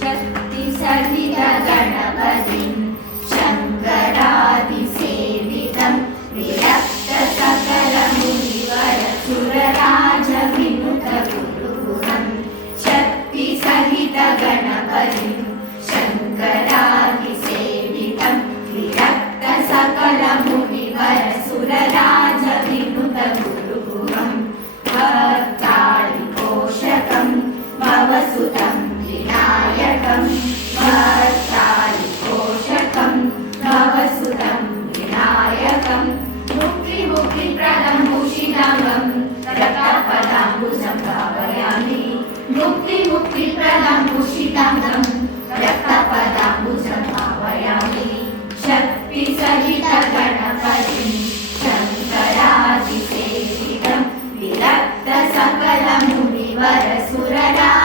शक्तिसहितगणपतिं शङ्करादिसेवितं विरक्तसकलमुनिवरसुरराजविनुतगुरुगुहं शक्तिसहितगणपतिं शङ्करादिसेवितं विरक्तसकलमुनिवरसुरराजविनुतगुरुगुहं भक्तालिपोषकं भवसुतं विनायकं भक्तालिपोषकं भवसुतं विनायकं मुक्तिमुक्तिप्रदं भूषिताङ्गं रक्तपदाम्बुजं भावयामि। मुक्तिमुक्तिप्रदं भूषिताङ्गं रक्तपदाम्बुजं भावयामि। शक्तिसहितगणपतिं शङ्करादिसेवितं विरक्तसकलमुनिवरसुरराजविनुतगुरुगुहं राजविनुतगुरुगुहं